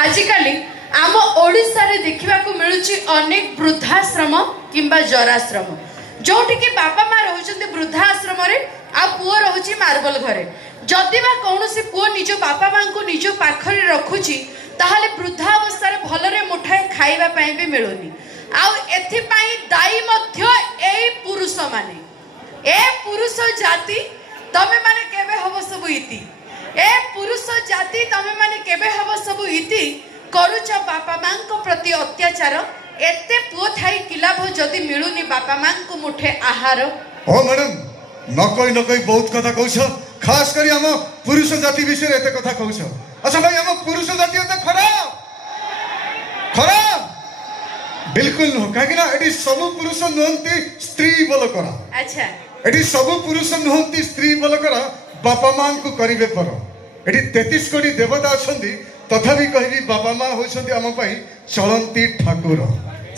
आजिकाली आम ओडिशा रे देखिबा को मिलुची अनेक वृद्धाश्रम किंबा जराश्रम जोठी कि बापा माँ रहउछन्ते वृद्धाश्रम रे आ पुओ रहउची मार्बल घरे। जदि बा कौनसी पुओ निज बापा माँ को निज पाखरे रखुची ताहले वृद्धावस्था रे भलरे मुठाए खाइबा पई भी मिलुनी। आउ एथि पई दाई मध्य एई पुरुष माने ए पुरुष जाति तमे माने केबे हबो सब इति ए पुरुष जाति तमे माने केबे हबो सब इति करूच बापा माँ को प्रति अत्याचार एते पुओ थाई किलाभ जदि मिलुनी बापा माँ को मुठे आहार। ओ मैडम नकई बहुत कथा कहछ, खास करी हम पुरुष जाति विषय एते कथा कहछ। अच्छा भाई हम पुरुष जाति एते खराब खराब बिल्कुल न काहे ना एटी सब पुरुष नहंती स्त्री बल करा। अच्छा एटी सब पुरुष नहंती स्त्री बल करा बापा माँ को करिवे पर एटी 33 कोटी देवता अछंती तथापि कहबी बापा माँ होछंती हम पई चलंती ठाकुर।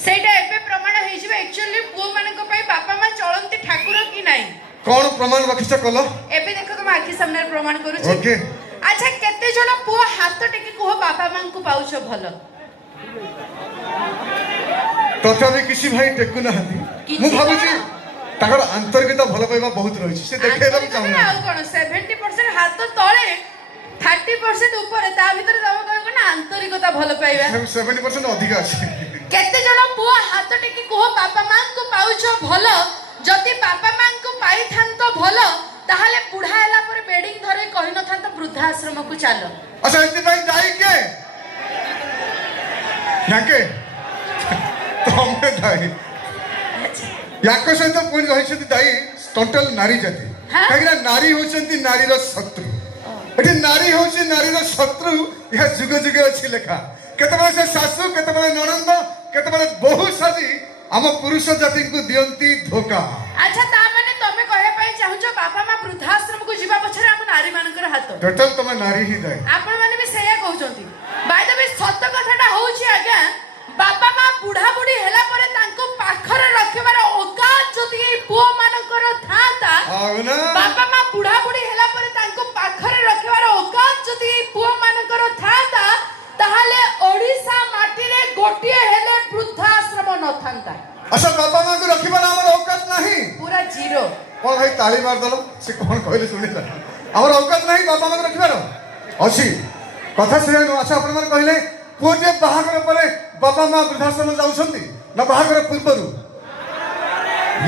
सेटा एबे प्रमाण होई जिवे एक्चुअली पुओ मानक पई बापा माँ चलंती ठाकुर कि नाही कोन प्रमाण रखिछ कल एबे देखो तुम आखि सामने प्रमाण करूछी। ओके अच्छा केते जण पुओ हाथ टेकी कोह बापा माँ को पाउछ भल तथापि किसी भाई टेकु नहंती मु भाबुची ताकर आंतरिकता भल पाइबा बहुत रहिछि से देखेबा चाहू आ कोन 70% हाथ तळे 30% ऊपर ता भीतर तम कहू ना आंतरिकता भल पाइबा 70% अधिक अछि। केते जण पुओ हाथ टेकी कोह बापा माँ को पाउछ भल जदि बापा माँ को पाई थांतो भल ताहाले बुढ़ा हैला पर बेडिंग धरे कहि न थांतो वृद्धाश्रम को चलो। अच्छा इते भाई दाई के याके तमे दाई याको सहित पुणी रहिछथि दाई टोटल नारी जाति काहेकि नारी होछन्ति नारीर शत्रु एठी नारी होछि नारीर शत्रु यह जुग जुग अछि लेखा केतबे से सासु केतबे ननंद केतबे बहु साजी हम पुरुष जाति को दियंती धोखा। अच्छा ता माने तमे कहे पई चाहूछ बापा माँ वृद्धाश्रम को जीवा पछरे हम नारी मानकर हाथ टोटल तमे नारी ही दाई आपण माने भी सेया कहउचंती बाय द वे सत्य कथाटा होउची आज्ञा बापा माँ बुढ़ा बुढ़ी हेला परे तांको पाखरे रखिबार औकात जदि ए पुओ मानकर थाता बापा माँ बुढ़ा बुढ़ी हेला परे तांको पाखरे रखिबार औकात जदि ए पुओ मानकर थाता ताहाले ओडिसा माटी रे गोटिए हेले वृद्धाश्रम न थांता। अच्छा बापा माँ को रखिबार हमर औकात नाही पूरा जीरो कोन भाई ताली मार दलो से कोन कहले सुनिला हमर औकात नाही बापा माँ को रखिबार अछि कथा सुनो। अच्छा अपन मन कहले पुओटे बाहागर परे बापा माँ वृद्धाश्रम जाउछंती ना बाहागर पूर्वरु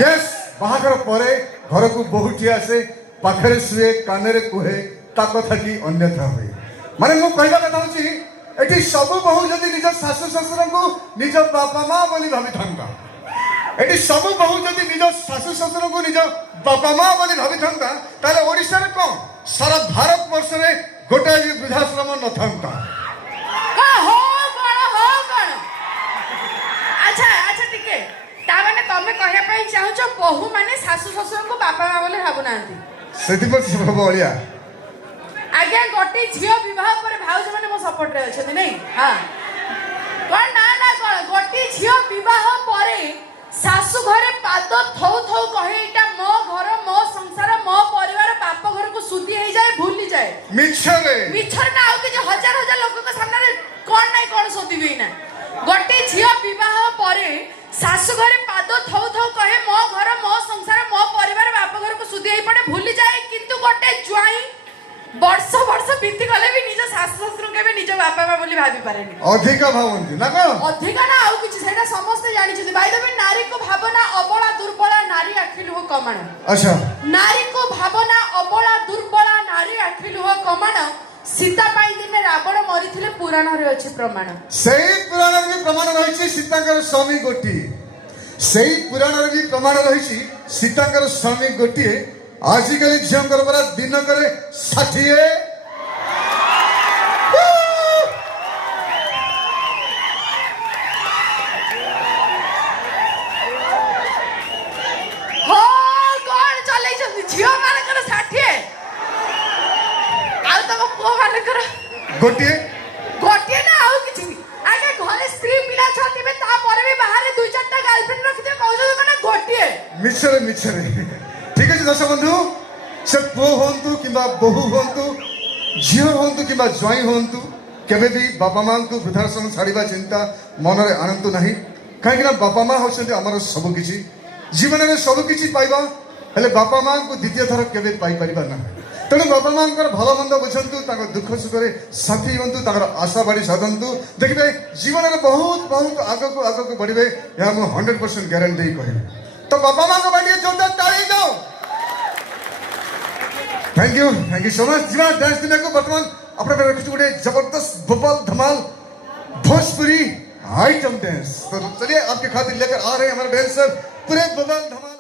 यस बाहागर परे घर को बहुटी आसे पाखरे सुए कानेरे कुहे ता कथा की अन्यथा होई माने मु कहबा कथा होची एठी सब बहु जदि निज सासु ससुर को निज बापा माँ बोली भाबी थांता एठी सब बहु जदि निज सासु ससुर को निज बापा माँ बोली भाबी थांता ताले ओडिसा रे कोन सारा भारत वर्ष रे गोटा वृद्धाश्रम न थांता। अच्छा अच्छा टिके ता माने तमे कहया पई चाहूछ बहु माने सासु ससुर को बापा माँ बोले भाबु नांती सेति पर से बलिया आज्ञा गोटे झियो विवाह पर भाउज माने मो सपोर्ट रे अछि नै। हां कोन ना ना कोन गोटे झियो विवाह परे सासु घरे पाद थौ थौ कहे इटा मो घर मो संसार मो परिवार बाप घर को सुधी हे जाए भूली जाए मिछर ना आउ के हजार हजार लोक के सामने कोन नै कोन सोदिबे ना गोटे झियो विवाह परे सासु घरे पाद थौ थौ कहे मो घर मो संसार मो परिवार बाप घर को सुधी हे पड़े भूली जाए किंतु गोटे ज्वाई वर्ष वर्ष बीती गले भी निज सासु ससुर के भी निज बापा माँ बोली भाबी पारेनी अधिक भावंती ना कोन अधिक ना आउ किछ सेटा समस्त जानि छथि बाय द वे नारी को भावना अबला दुर्बला नारी आखिलु कमाण। अच्छा नारी को भावना अबला दुर्बला नारी आखिलु कमाण सीता पाई दिने रावण मरिथिले पुराण रे अछि प्रमाण सेही पुराण रे प्रमाण रहिछि सीताकर स्वामी गोटी सेही पुराण रे भी प्रमाण रहिछि सीताकर स्वामी गोटी आजिकल झियंकर बरा दिन करे 60 हो कोन चलै छ झियो माने कर 60 आ तो को माने कर गोटी ना आउ किछि आगे घरे स्त्री पिला छथि बे ता पर भी बाहर दुई चारटा गर्लफ्रेंड रखिते कहू ना गोटी मिछरे ठीक है दर्शक बंधु से पुओ हंतु किंबा बहु हंतु झियो हंतु किंबा ज्वाई हंतु केबे भी बापा माँ को वृद्धाश्रम छाड़िबा चिंता मन रे आनंद नहीं कहीं बापा माँ होचंती हमर सब किछि जीवन में सब किछि पाइबा हेले बापा माँ को द्वितीय थर केबे पाई परिबा ना तेणु बापा माँ भल मंद बुझंतु ताको दुख सुख रे साथी हुंतु ताकर आशा बाड़ी साधंतु देखिबे जीवन में बहुत बहुत आग को बढ़िबे या मु 100% गारंटी कहबे तो बापा माँ को बाटी जोरदार ताली दो थैंक यू सो मच जीवा डांस दिन को वर्तमान अपने पे कुछ बड़े जबरदस्त भोपाल धमाल भोजपुरी आइटम डांस तो चलिए आपके खातिर लेकर आ रहे हैं हमारे डांसर पूरे भोपाल धमाल